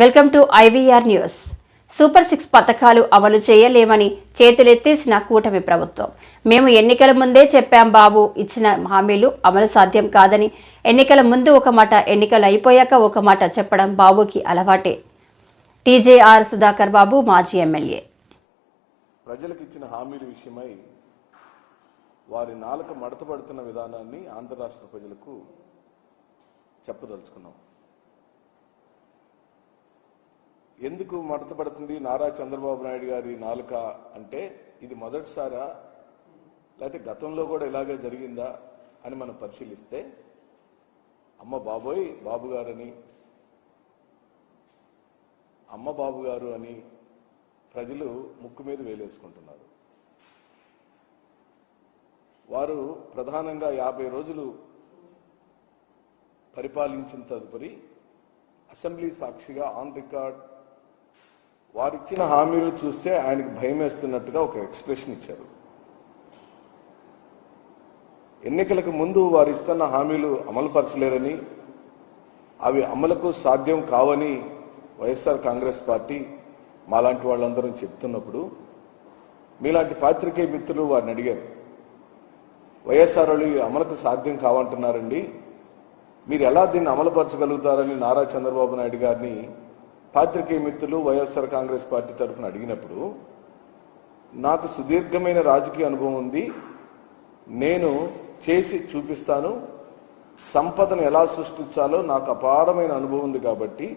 Welcome to IVR news. Super 6 పథకాలు అమలు చేయలేమని చేతులెత్తేసిన కూటమి ప్రభుత్వం. మేము ఎన్నికల ముందే చెప్పాం బాబు, ఇచ్చిన హామీలు అమలు సాధ్యం కాదని. ఎన్నికల ముందు ఒక మాట, ఎన్నికలు అయిపోయాక ఒక మాట చెప్పడం బాబుకి అలవాటే. టీజేఆర్ సుధాకర్ బాబు, మాజీ ఎమ్మెల్యే. ప్రజలకు ఇచ్చిన హామీల విషయమై వారి నాలుక మడతపడుతున్న విధానాన్ని ఆంధ్ర రాష్ట్ర ప్రజలకు చెప్పదలుచుకున్నాం. ఎందుకు మడతపడుతుంది నారా చంద్రబాబు నాయుడు గారి నాలుక అంటే, ఇది మొదటిసారా లేకపోతే గతంలో కూడా ఇలాగే జరిగిందా అని మనం పరిశీలిస్తే, అమ్మ బాబోయ్ బాబు గారని, అమ్మ బాబు గారు అని ప్రజలు ముక్కు మీద వేలేసుకుంటున్నారు. వారు ప్రధానంగా 50 రోజులు పరిపాలించిన తదుపరి అసెంబ్లీ సాక్షిగా ఆన్ రికార్డ్ వారిచ్చిన హామీలు చూస్తే ఆయనకు భయం వేస్తున్నట్టుగా ఒక ఎక్స్ప్రెషన్ ఇచ్చారు. ఎన్నికలకు ముందు వారు ఇస్తున్న హామీలు అమలుపరచలేరని, అవి అమలుకు సాధ్యం కావని వైఎస్ఆర్ కాంగ్రెస్ పార్టీ మాలాంటి వాళ్ళందరం చెప్తున్నప్పుడు, మీలాంటి పాత్రికేయ మిత్రులు వారిని అడిగారు, వైఎస్ఆర్ వాళ్ళు అమలుకు సాధ్యం కావంటున్నారండి, మీరు ఎలా దీన్ని అమలుపరచగలుగుతారని నారా చంద్రబాబు నాయుడు గారిని పాత్రికేయ మిత్రులు వైఎస్ఆర్ కాంగ్రెస్ పార్టీ తరఫున అడిగినప్పుడు, నాకు సుదీర్ఘమైన రాజకీయ అనుభవం ఉంది, నేను చేసి చూపిస్తాను, సంపదను ఎలా సృష్టించాలో నాకు అపారమైన అనుభవం ఉంది కాబట్టి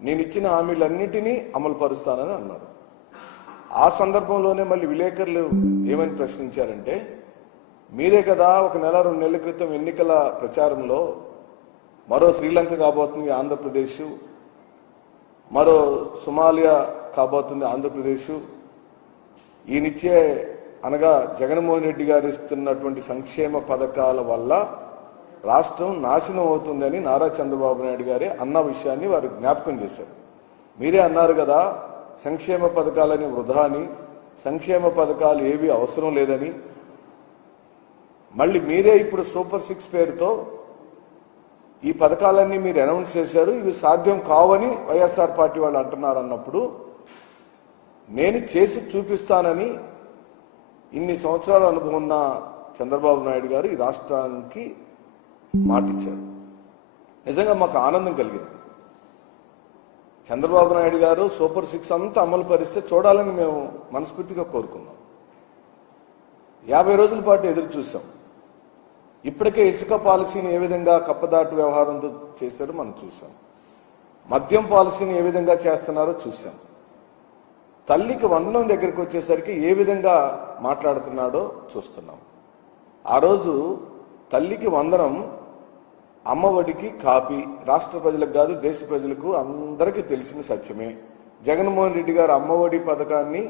నేను ఇచ్చిన హామీలన్నిటినీ అమలు పరుస్తానని అన్నారు. ఆ సందర్భంలోనే మళ్ళీ విలేకరులు ఏమని ప్రశ్నించారంటే, మీరే కదా 1 నెల 2 నెలల క్రితం ఎన్నికల ప్రచారంలో మరో శ్రీలంక కాబోతుంది ఆంధ్రప్రదేశ్, మరో సోమాలియా కాబోతుంది ఆంధ్రప్రదేశ్, ఈయనిచ్చే అనగా జగన్మోహన్ రెడ్డి గారు ఇస్తున్నటువంటి సంక్షేమ పథకాల వల్ల రాష్ట్రం నాశనం అవుతుందని నారా చంద్రబాబు నాయుడు గారే అన్న విషయాన్ని వారు జ్ఞాపకం చేశారు. మీరే అన్నారు కదా సంక్షేమ పథకాలని వృధా అని, సంక్షేమ పథకాలు ఏవి అవసరం లేదని. మళ్ళీ మీరే ఇప్పుడు సూపర్ 6 పేరుతో ఈ పథకాలన్నీ మీరు అనౌన్స్ చేశారు, ఇవి సాధ్యం కావని వైఎస్ఆర్ పార్టీ వాళ్ళు అంటున్నారు. అన్నప్పుడు నేను చేసి చూపిస్తానని ఇన్ని సంవత్సరాల అనుభవం ఉన్న చంద్రబాబు నాయుడు గారు ఈ రాష్ట్రానికి మాటిచ్చారు. నిజంగా మాకు ఆనందం కలిగింది. చంద్రబాబు నాయుడు గారు సూపర్ 6 అంతా అమలు పరిస్తే చూడాలని మేము మనస్ఫూర్తిగా కోరుకున్నాం. 50 రోజుల పాటు ఎదురు చూసాం. ఇప్పటికే ఇసుక పాలసీని ఏ విధంగా కప్పదాటు వ్యవహారంతో చేశారో మనం చూసాం. మద్యం పాలసీని ఏ విధంగా చేస్తున్నారో చూసాం. తల్లికి వందనం దగ్గరికి వచ్చేసరికి ఏ విధంగా మాట్లాడుతున్నాడో చూస్తున్నాం. ఆ రోజు తల్లికి వందనం, అమ్మఒడికి కాపీ, రాష్ట్ర ప్రజలకు కాదు దేశ ప్రజలకు అందరికీ తెలిసిన సత్యమే. జగన్మోహన్ రెడ్డి గారు అమ్మఒడి పథకాన్ని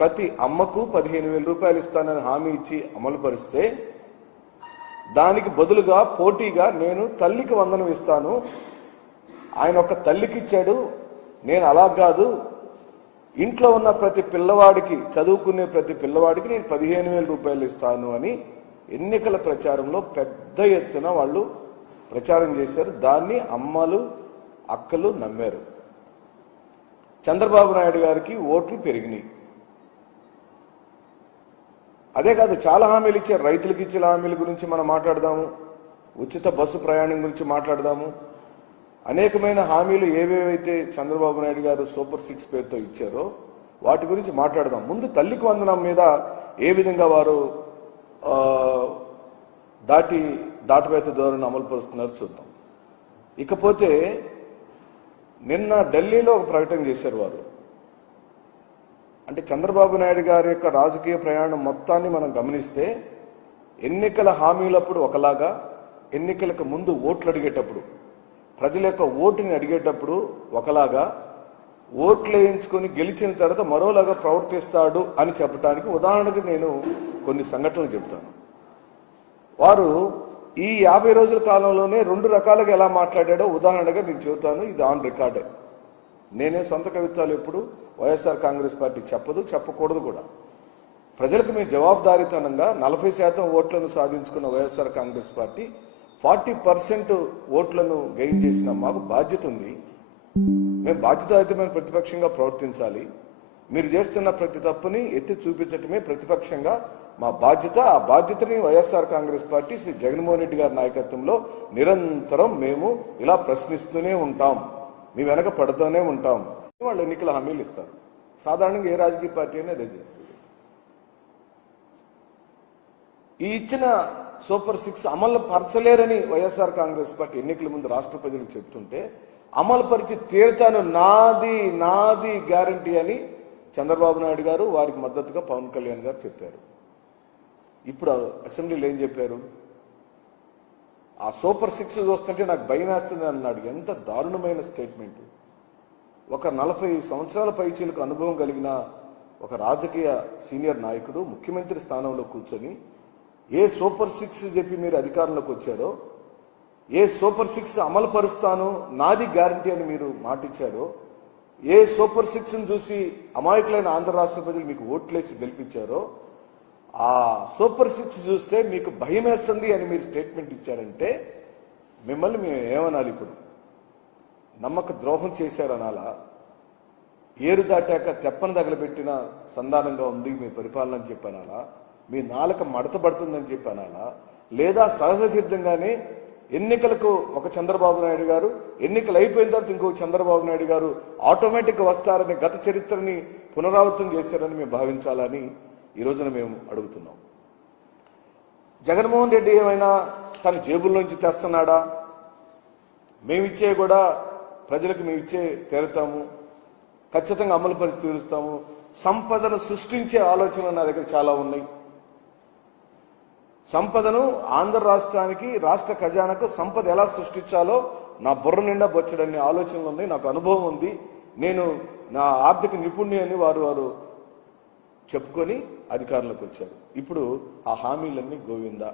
ప్రతి అమ్మకు 15,000 రూపాయలు ఇస్తానని హామీ ఇచ్చి అమలు పరిస్తే, దానికి బదులుగా పోటీగా నేను తల్లికి వందనం ఇస్తాను, ఆయన ఒక తల్లికి ఇచ్చాడు, నేను అలా కాదు, ఇంట్లో ఉన్న ప్రతి పిల్లవాడికి, చదువుకునే ప్రతి పిల్లవాడికి నేను 15,000 రూపాయలు ఇస్తాను అని ఎన్నికల ప్రచారంలో పెద్ద ఎత్తున వాళ్ళు ప్రచారం చేశారు. దాన్ని అమ్మలు అక్కలు నమ్మారు. చంద్రబాబు నాయుడు గారికి ఓట్లు పెరిగినాయి. అదే కాదు, చాలా హామీలు ఇచ్చారు. రైతులకు ఇచ్చిన హామీల గురించి మనం మాట్లాడదాము, ఉచిత బస్సు ప్రయాణం గురించి మాట్లాడదాము, అనేకమైన హామీలు ఏవేవైతే చంద్రబాబు నాయుడు గారు సూపర్ 6 పేరుతో ఇచ్చారో వాటి గురించి మాట్లాడదాం. ముందు తల్లికి వందనం మీద ఏ విధంగా వారు దాటవేత ధోరణి అమలు పరుస్తున్నారో చూద్దాం. ఇకపోతే నిన్న ఢిల్లీలో ఒక ప్రకటన చేశారు వారు. అంటే చంద్రబాబు నాయుడు గారి యొక్క రాజకీయ ప్రయాణం మొత్తాన్ని మనం గమనిస్తే, ఎన్నికల హామీలప్పుడు ఒకలాగా, ఎన్నికలకు ముందు ఓట్లు అడిగేటప్పుడు, ప్రజల యొక్క ఓటుని అడిగేటప్పుడు ఒకలాగా, ఓట్లు వేయించుకొని గెలిచిన తర్వాత మరోలాగా ప్రవర్తిస్తాడు అని చెప్పడానికి ఉదాహరణకు నేను కొన్ని సంఘటనలు చెప్తాను. వారు ఈ 50 రోజుల కాలంలోనే 2 రకాలుగా ఎలా మాట్లాడాడో ఉదాహరణగా మీకు చెబుతాను. ఇది ఆన్ రికార్డే. నేనే సొంత కవిత్వాలు ఎప్పుడు వైఎస్ఆర్ కాంగ్రెస్ పార్టీ చెప్పదు, చెప్పకూడదు కూడా. ప్రజలకు మేము జవాబుదారీతనంగా 40% ఓట్లను సాధించుకున్న వైఎస్ఆర్ కాంగ్రెస్ పార్టీ 40% ఓట్లను గెయిన్ చేసిన మాకు బాధ్యత ఉంది. మేము బాధ్యతాయుతమైన ప్రతిపక్షంగా ప్రవర్తించాలి. మీరు చేస్తున్న ప్రతి తప్పుని ఎత్తి చూపించటమే ప్రతిపక్షంగా మా బాధ్యత. ఆ బాధ్యతని వైఎస్ఆర్ కాంగ్రెస్ పార్టీ శ్రీ జగన్మోహన్ రెడ్డి గారి నాయకత్వంలో నిరంతరం మేము ఇలా ప్రశ్నిస్తూనే ఉంటాం, మీ వెనక పడుతూనే ఉంటాం. వాళ్ళు ఎన్నికల హామీలు ఇస్తారు. సాధారణంగా ఏ రాజకీయ పార్టీ అయినా అదే చేస్తుంది. ఈ ఇచ్చిన సూపర్ 6 అమలు పరచలేరని వైఎస్ఆర్ కాంగ్రెస్ పార్టీ ఎన్నికల ముందు రాష్ట్ర ప్రజలకు చెప్తుంటే అమలు పరిచి తీరుతాను, నాది నాది గ్యారంటీ అని చంద్రబాబు నాయుడు గారు, వారికి మద్దతుగా పవన్ కళ్యాణ్ గారు చెప్పారు. ఇప్పుడు అసెంబ్లీలో ఏం చెప్పారు? ఆ సూపర్ 6 చూస్తుంటే నాకు భయం వేస్తుంది అన్నాడు. ఎంత దారుణమైన స్టేట్మెంట్! ఒక 40 సంవత్సరాల పైచీలకు అనుభవం కలిగిన ఒక రాజకీయ సీనియర్ నాయకుడు ముఖ్యమంత్రి స్థానంలో కూర్చొని ఏ సూపర్ 6 చెప్పి మీరు అధికారంలోకి వచ్చారో, ఏ సూపర్ 6 అమలు పరుస్తాను నాది గ్యారంటీ అని మీరు మాటిచ్చారో, ఏ సూపర్ 6ను చూసి అమాయకులైన ఆంధ్ర రాష్ట్ర ప్రజలు మీకు ఓట్లేసి గెలిపించారో, ఆ సూపర్ 6 చూస్తే మీకు భయం వేస్తుంది అని మీరు స్టేట్మెంట్ ఇచ్చారంటే మిమ్మల్ని మేము ఏమనాలి? ఇప్పుడు నమ్మక ద్రోహం చేశారనాలా? ఏరు దాటాక తెప్పను తగలబెట్టిన సంధానంగా ఉంది మీ పరిపాలన అని చెప్పానాలా? మీ నాలుక మడతపడుతుందని చెప్పానాలా? లేదా సహజ సిద్ధంగానే ఎన్నికలకు ఒక చంద్రబాబు నాయుడు గారు, ఎన్నికలు అయిపోయిన తర్వాత ఇంకొక చంద్రబాబు నాయుడు గారు ఆటోమేటిక్గా వస్తారని గత చరిత్రని పునరావృతం చేశారని మేము భావించాలని ఈ రోజున మేము అడుగుతున్నాం. జగన్మోహన్ రెడ్డి ఏమైనా తన జేబుల్లోంచి తెస్తున్నాడా? మేమిచ్చే కూడా ప్రజలకు మేమిచ్చే తీరుతాము, ఖచ్చితంగా అమలు పరిచి తీరుస్తాము. సంపదను సృష్టించే ఆలోచనలు నా దగ్గర చాలా ఉన్నాయి. సంపదను ఆంధ్ర రాష్ట్రానికి, రాష్ట్ర ఖజానాకు సంపద ఎలా సృష్టించాలో నా బుర్ర నిండా బొచ్చడన్ని ఆలోచనలు ఉన్నాయి. నాకు అనుభవం ఉంది. నేను నా ఆర్థిక నిపుణ్ణి అని వారు చెప్పుకొని అధికారంలోకి వచ్చారు. ఇప్పుడు ఆ హామీలన్నీ గోవిందా.